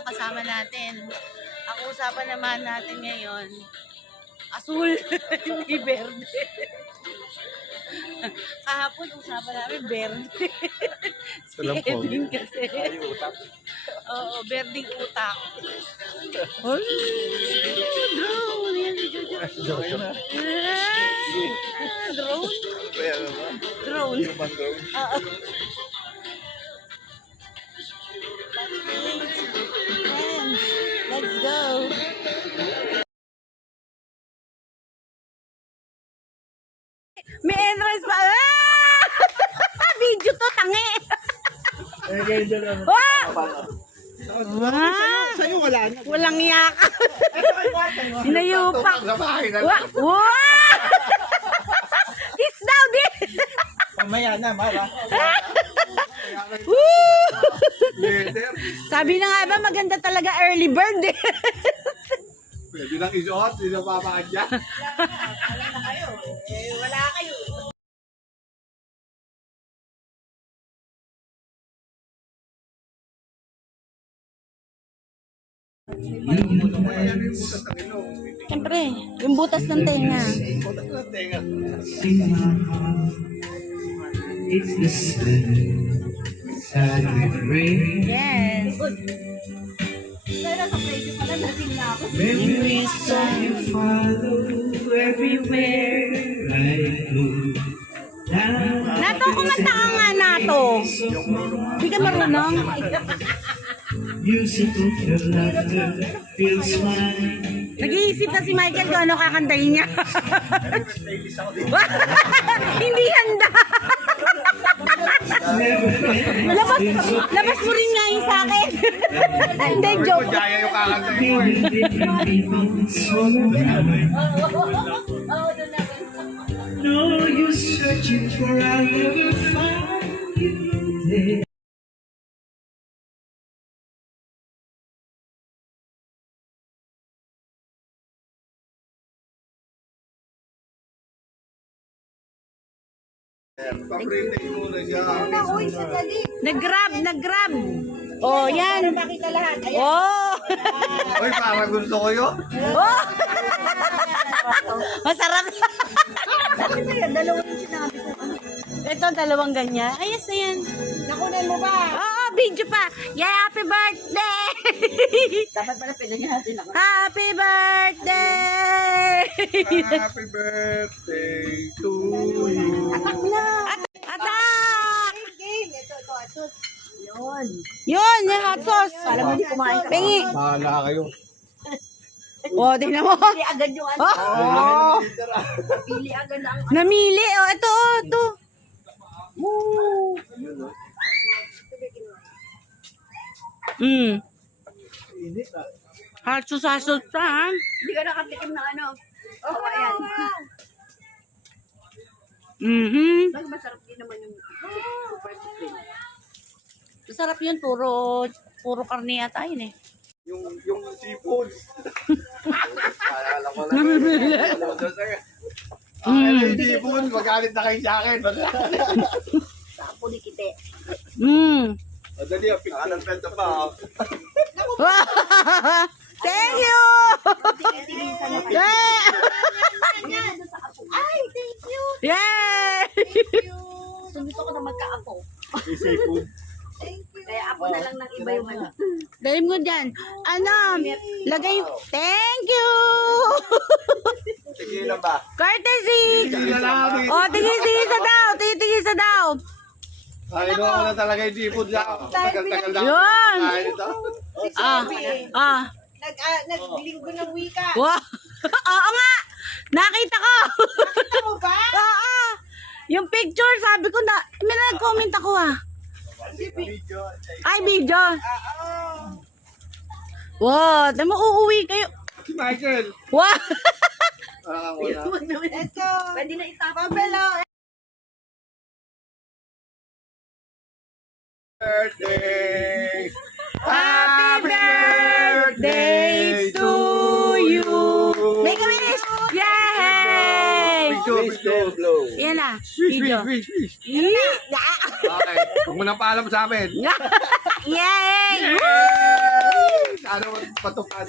mga kasama natin. Ang usapan naman natin ngayon, asul, hindi berde. Kahapon, usapan namin berde. Si Edwin kasi. Oo, berdeng utak. Ay, drone. Yan si Jojo. Drone? Drone. Oo. Friends, let's go. May entrance pa. Video to, tangi. Sa'yo wala na. Walang iyak. Hinayupak. Sa bahay na. Kiss daw, di. Mamaya na, mara. Sabi na nga ba, maganda talaga early bird eh. Pwede nang isuot, hindi na papakadya. Wala kayo. Siyempre, yung butas ng tenga. It's the sad with rain. Yes. Memories of you follow everywhere I go. Nato, kumanta ka nga, Nato. Hindi ka marunong. Music of your laughter fills mine. Nag-iisip na si Michael kung ano kakantayin niya. Hindi handa. labas mo rin nga yung sa akin. Hindi, joke. Kaya yung kakanta mo. Different people, so no use searching for I'll never find you there. Paprintay muna siya. Nag-grab. Oh, yan. Makita lahat. Oh. Uy, para gusto ko yun. Oh. Masarap. Ito, dalawang ganyan. Ayos na yan. Nakunan mo ba? Oo, video pa. Yeah, happy birthday! Dapat pala pinaghahatin ako. Happy birthday! Happy birthday to you. Atak! Game. Ito. Yun. Yun, yung hot sauce. Alam mo, hindi kumain ka. Pengi. Bahala kayo. Oh, tingnan mo. Pili agad yung ano. Oh, Pili agad ang namili. Oh, ito. Woo. Hot sauce, ha? Hindi ka nakatikim ng ano. Oh, ayan. Mas masarap din naman yung super supreme. Masarap yun. Puro karne yata yun eh. Yung seafood. Alala ko lang. Yung seafood, magalit na kayo sa akin. Tapo ni kite. Dali, picture. Anong penta pa? Thank you! Yeah! Ay, thank you. Yay! Gusto ko na magka-apo. May seafood. Kaya apo na lang ng iba yung ano. Dali mo dyan. Lagay. Thank you! Sige lang ba? Courtesy! Sige lang. Oh, tigisa daw. Tigisa daw. Ay, ko na talaga yung seafood lang. Tagal-tagal lang. Yun. Ay, ito. Naglinggo ng wika. Wow. Oo nga. Nakita ko. Nakita mo ba? Oo. Yung picture, sabi ko na, may nag-comment ako Ay, video. Wow, tama uuwi kayo. Si Michael. Wow. Wala. Ito. Pwede na itapon. Pabelo. Birthday. Happy birthday to you. Make a wish. Yay! Blow. Yan na. Fish. Video. Okay. Huwag mo na paalam sa amin. Yay! Woo! Sana matupad.